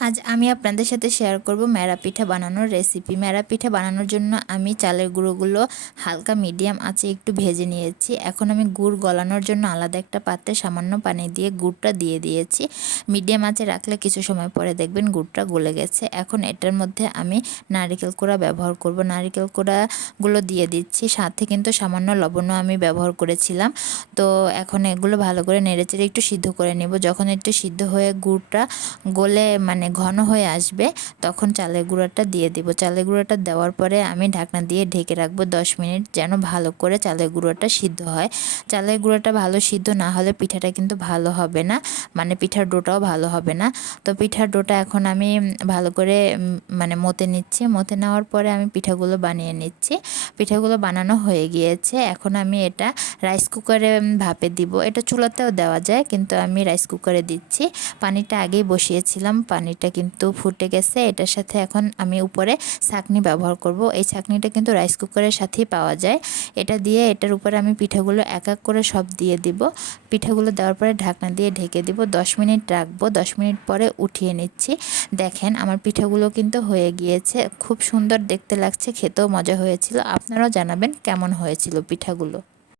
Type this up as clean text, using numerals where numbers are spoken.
আজ আমি আপনাদের সাথে শেয়ার করব ম্যারা পিঠা বানানোর রেসিপি। ম্যারা পিঠা বানানোর জন্য আমি চালের গুঁড়োগুলো হালকা মিডিয়াম আঁচে একটু ভেজে নিয়েছি। এখন আমি গুড় গলানোর জন্য আলাদা একটা পাত্রে সামান্য পানি দিয়ে গুড়টা দিয়ে দিয়েছি। মিডিয়াম আঁচে রাখলে কিছু সময় পরে দেখবেন গুড়টা গলে গেছে। এখন এটার মধ্যে আমি নারকেল কোড়া ব্যবহার করব। নারকেল কোড়াগুলো দিয়ে দিচ্ছি, সাথে কিন্তু সামান্য লবণও আমি ব্যবহার করেছিলাম। তো এখন এগুলো ভালো করে নেড়েচেড়ে একটু সিদ্ধ করে নেব। যখন একটু সিদ্ধ হয়ে গুড়টা গলে ঘন হয়ে আসবে তখন চালের গুঁড়োটা দিয়ে দিব। চালের গুঁড়োটা দেওয়ার পরে আমি ঢাকনা দিয়ে ঢেকে রাখবো 10 মিনিট, যেন ভালো করে চালের গুঁড়োটা সিদ্ধ হয়। চালের গুঁড়োটা ভালো সিদ্ধ না হলে পিঠাটা কিন্তু ভালো হবে না, পিঠার ডোটাও ভালো হবে না। তো পিঠার ডোটা এখন আমি ভালো করে মতে নিচ্ছি। মতে নেওয়ার পরে আমি পিঠাগুলো বানিয়ে নিচ্ছি। পিঠাগুলো বানানো হয়ে গিয়েছে। এখন আমি এটা রাইস কুকারে ভাপে দিব। এটা চুলাতেও দেওয়া যায়, কিন্তু আমি রাইস কুকারে দিচ্ছি। পানিটা আগেই বসিয়েছিলাম, পানিটা কিন্তু ফুটে গেছে। এটার সাথে এখন আমি উপরে ছাঁকনি ব্যবহার করব। এই ছাঁকনিটা কিন্তু রাইস কুকারের সাথেই পাওয়া যায়। এটা দিয়ে এটার উপরে আমি পিঠাগুলো এক এক করে সব দিয়ে দিব। পিঠাগুলো দেওয়ার পরে ঢাকনা দিয়ে ঢেকে দিব, 10 মিনিট রাখবো। 10 মিনিট পরে উঠিয়ে নিচ্ছি। দেখেন আমার পিঠাগুলো কিন্তু হয়ে গিয়েছে, খুব সুন্দর দেখতে লাগছে, খেতেও মজা হয়েছিল। আপনারাও জানাবেন কেমন হয়েছিল পিঠাগুলো।